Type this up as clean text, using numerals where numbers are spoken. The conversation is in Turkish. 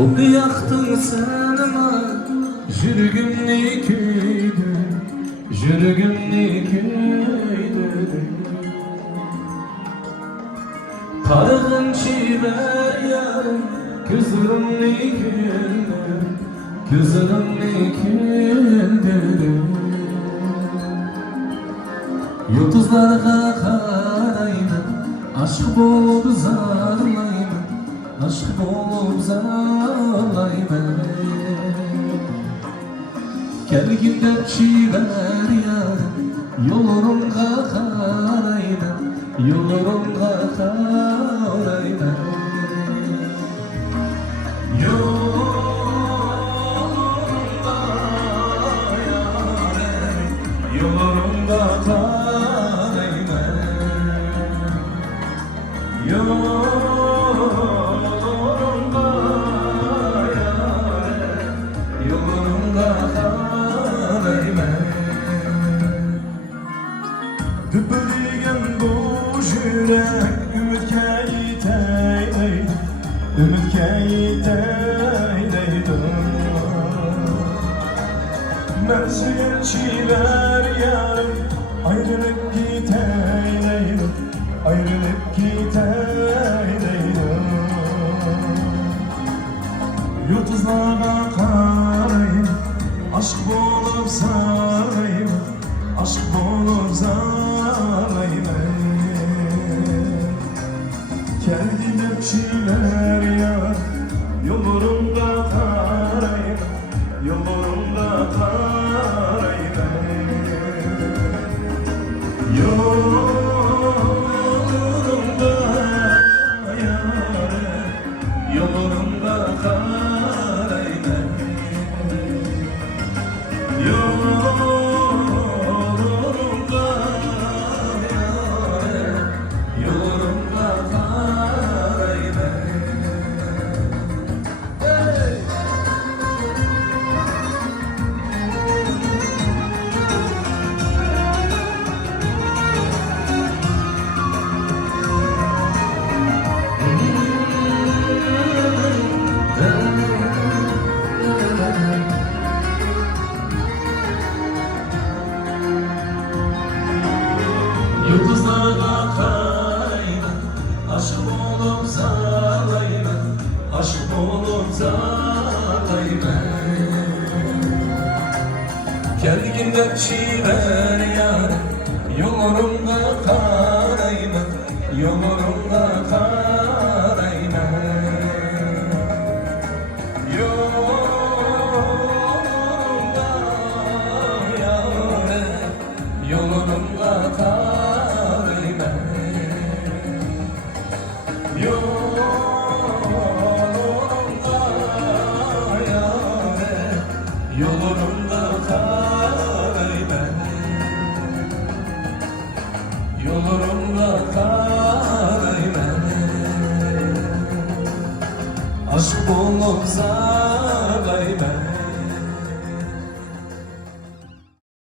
Oku yaktın senime Jürgünni köyde Jürgünni köyde Tarığın çiver yarım Gözümni köyde Gözümni köyde Yıldızlarga karaydı Aşk bolup zarlaydı Aşk bolup zarlaydı Gelgin dep çiver yarım Yolurumga karaydı Yolurumga karaydı Yolurumga karaydı Yolurumga karaydı Düpürgen bu yürek ümitke yiteydi Ümitke yiteydi Ben süyen çiver yarım Ayrılıp giteydi Ayrılıp giteydi Yıldızlara karayım Aşk bolup sarayım Aşk bolup sarayım Kendine çiver yar Yolurumda karayım Yolurumda karayım Yolurumda yar Yolurumda karayım Yolurumda yar Yolurumda karayım Yıldızlara karaydı Aşk bolup zarlaydı Aşk bolup zarlaydı Gelginde çiver yar Yolurumda karaydı Yolurumda karaydı Yolurumda yar Yolurumda karaydı